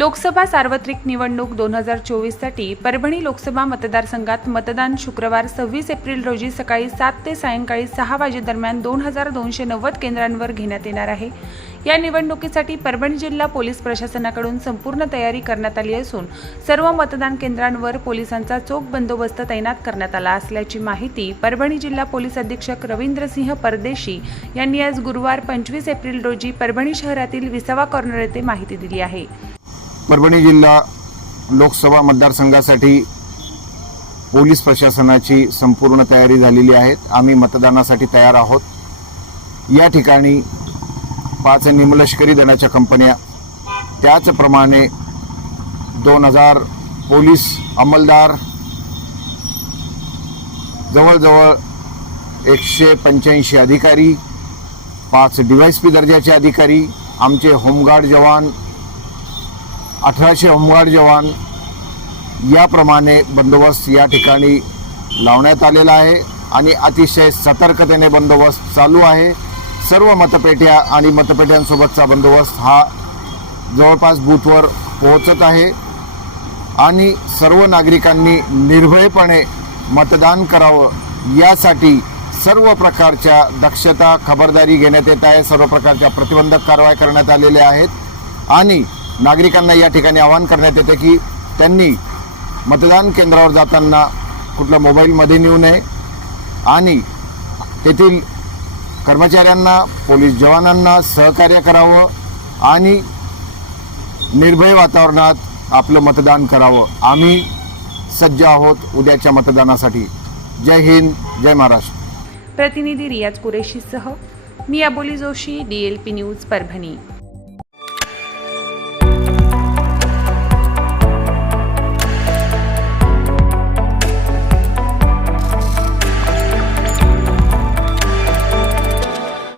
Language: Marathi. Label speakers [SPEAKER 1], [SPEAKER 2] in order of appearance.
[SPEAKER 1] लोकसभा सार्वत्रिक निवडणूक दोन हजार चोवीससाठी परभणी लोकसभा मतदारसंघात मतदान शुक्रवार सव्वीस एप्रिल रोजी सकाळी सात ते सायंकाळी सहा वाजेदरम्यान दोन हजार दोनशे नव्वद केंद्रांवर घेण्यात येणार आहे. या निवडणुकीसाठी परभणी जिल्हा पोलीस प्रशासनाकडून संपूर्ण तयारी करण्यात आली असून सर्व मतदान केंद्रांवर पोलिसांचा चोख बंदोबस्त तैनात करण्यात आला असल्याची माहिती परभणी जिल्हा पोलीस अधीक्षक रवींद्रसिंह परदेशी यांनी आज गुरुवार पंचवीस एप्रिल रोजी परभणी शहरातील विसावा कॉर्नर येथे माहिती दिली आहे.
[SPEAKER 2] परभणी जिल्हा लोकसभा मतदारसंघासाठी पोलीस प्रशासनाची संपूर्ण तयारी झालेली आहे. आम्ही मतदानासाठी तयार आहोत. या ठिकाणी पाच निमलष्करी दलाच्या कंपन्या त्याचप्रमाणे दोन हजार पोलीस अंमलदार जवळजवळ एकशे पंच्याऐंशी अधिकारी पाच डी वाय पी दर्जाचे अधिकारी आमचे होमगार्ड जवान अठराशे होमगार्ड जवान याप्रमाणे बंदोबस्त या ठिकाणी लावण्यात आलेला आहे आणि अतिशय सतर्कतेने बंदोबस्त चालू आहे. सर्व मतपेट्या आणि मतपेट्यांसोबतचा बंदोबस्त हा जवळपास बूथवर पोहोचत आहे आणि सर्व नागरिकांनी निर्भयपणे मतदान करावं यासाठी सर्व प्रकारच्या दक्षता खबरदारी घेण्यात येत आहे. सर्व प्रकारच्या प्रतिबंधक कारवाई करण्यात आलेल्या आहेत. आणि नागरिकांना या ठिकाणी आवाहन करण्यात येते की त्यांनी मतदान केंद्रावर जाताना कुठला मोबाईलमध्ये नेऊ नये आणि तेथील कर्मचाऱ्यांना पोलीस जवानांना सहकार्य करावं आणि निर्भय वातावरणात आपलं मतदान करावं. आम्ही सज्ज आहोत उद्याच्या मतदानासाठी. जय हिंद जय महाराष्ट्र.
[SPEAKER 1] प्रतिनिधी रियाज कुरेशीसह मी Aboli Joshi D L P news Parbhani.